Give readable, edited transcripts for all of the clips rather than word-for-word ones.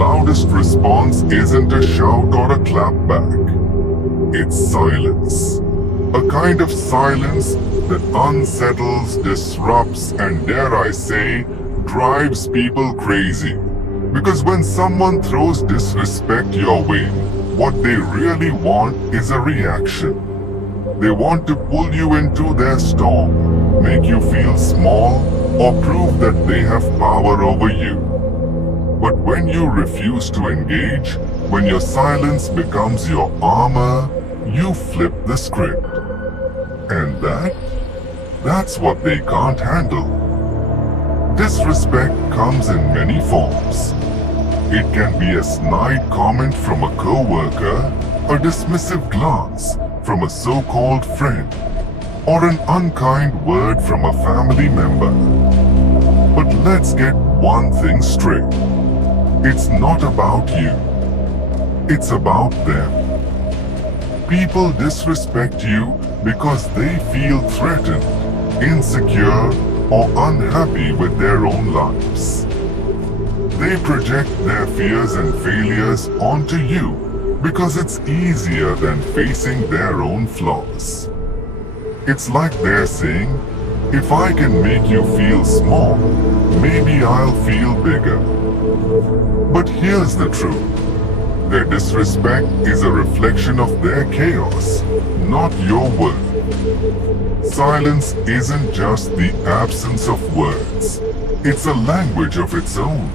loudest response isn't a shout or a clap back. It's silence. A kind of silence that unsettles, disrupts, and dare I say, drives people crazy. Because when someone throws disrespect your way, what they really want is a reaction. They want to pull you into their storm, make you feel small, or prove that they have power over you. But when you refuse to engage, when your silence becomes your armor, you flip the script. And that's what they can't handle. Disrespect comes in many forms. It can be a snide comment from a co-worker, a dismissive glance from a so-called friend, or an unkind word from a family member. But let's get one thing straight. It's not about you. It's about them. People disrespect you because they feel threatened, insecure, or unhappy with their own lives. They project their fears and failures onto you because it's easier than facing their own flaws. It's like they're saying, if I can make you feel small, maybe I'll feel bigger. But here's the truth. Their disrespect is a reflection of their chaos, not your worth. Silence isn't just the absence of words. It's a language of its own.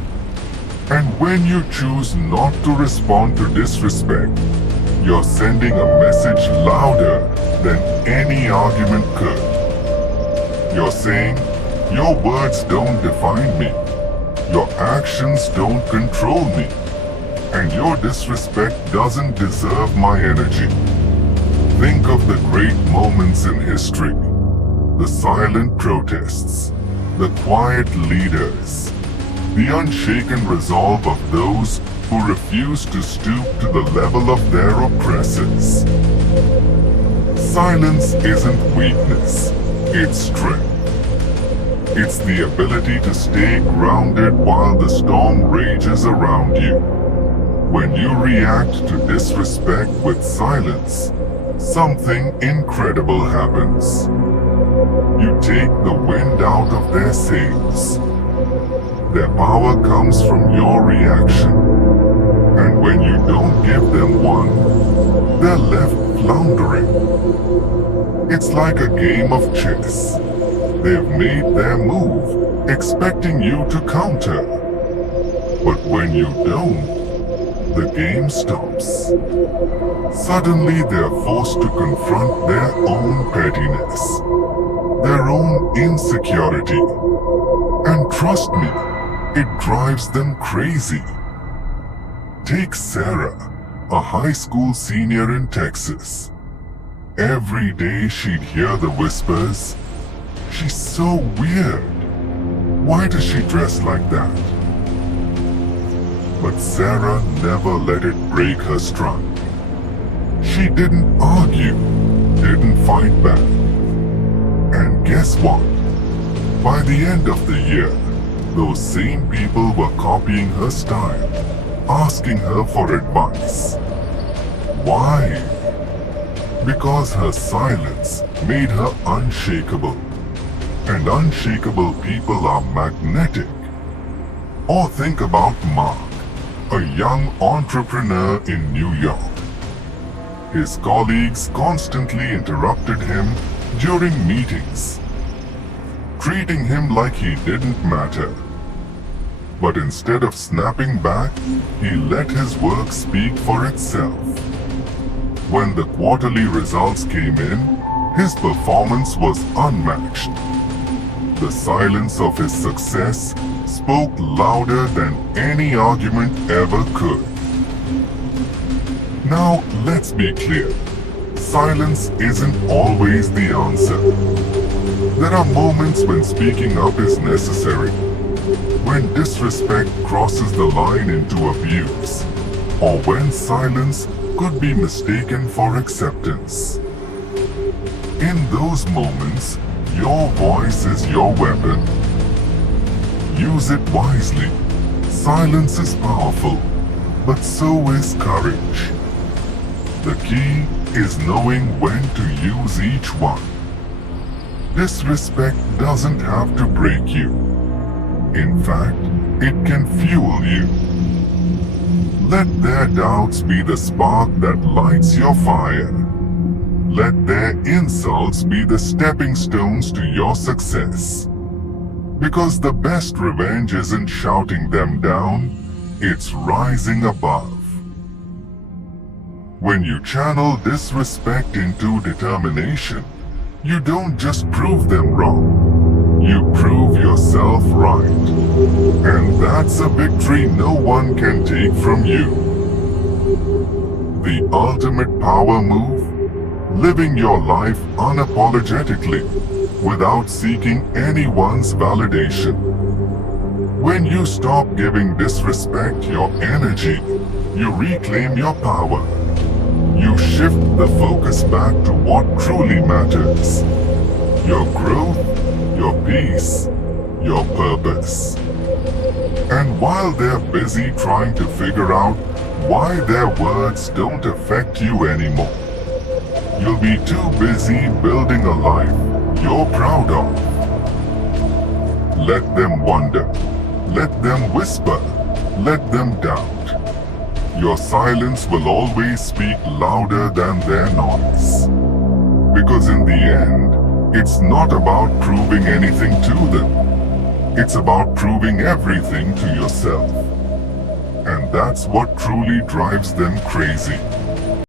And when you choose not to respond to disrespect, you're sending a message louder than any argument could. You're saying, your words don't define me. Your actions don't control me. And your disrespect doesn't deserve my energy. Think of the great moments in history. The silent protests, the quiet leaders, the unshaken resolve of those who refuse to stoop to the level of their oppressors. Silence isn't weakness, it's strength. It's the ability to stay grounded while the storm rages around you. When you react to disrespect with silence, something incredible happens. You take the wind out of their sails. Their power comes from your reaction. And when you don't give them one, they're left floundering. It's like a game of chess. They've made their move, expecting you to counter. But when you don't, the game stops. Suddenly they're forced to confront their own pettiness, their own insecurity. And trust me, it drives them crazy. Take Sarah, a high school senior in Texas. Every day she'd hear the whispers, "She's so weird. Why does she dress like that?" But Sarah never let it break her stride. She didn't argue, didn't fight back. And guess what? By the end of the year, those same people were copying her style, asking her for advice. Why? Because her silence made her unshakable. And unshakable people are magnetic. Or think about Mark, a young entrepreneur in New York. His colleagues constantly interrupted him during meetings, treating him like he didn't matter. But instead of snapping back, he let his work speak for itself. When the quarterly results came in, his performance was unmatched. The silence of his success spoke louder than any argument ever could. Now, let's be clear. Silence isn't always the answer. There are moments when speaking up is necessary, when disrespect crosses the line into abuse, or when silence could be mistaken for acceptance. In those moments, your voice is your weapon. Use it wisely. Silence is powerful, but so is courage. The key is knowing when to use each one. Disrespect doesn't have to break you. In fact, it can fuel you. Let their doubts be the spark that lights your fire. Let their insults be the stepping stones to your success. Because the best revenge isn't shouting them down, it's rising above. When you channel disrespect into determination, you don't just prove them wrong, you prove yourself right. And that's a victory no one can take from you. The ultimate power move: living your life unapologetically, without seeking anyone's validation. When you stop giving disrespect your energy, you reclaim your power. You shift the focus back to what truly matters: your growth, your peace, your purpose. And while they're busy trying to figure out why their words don't affect you anymore, you'll be too busy building a life you're proud of. Let them wonder. Let them whisper. Let them doubt. Your silence will always speak louder than their noise. Because in the end, it's not about proving anything to them. It's about proving everything to yourself. And that's what truly drives them crazy.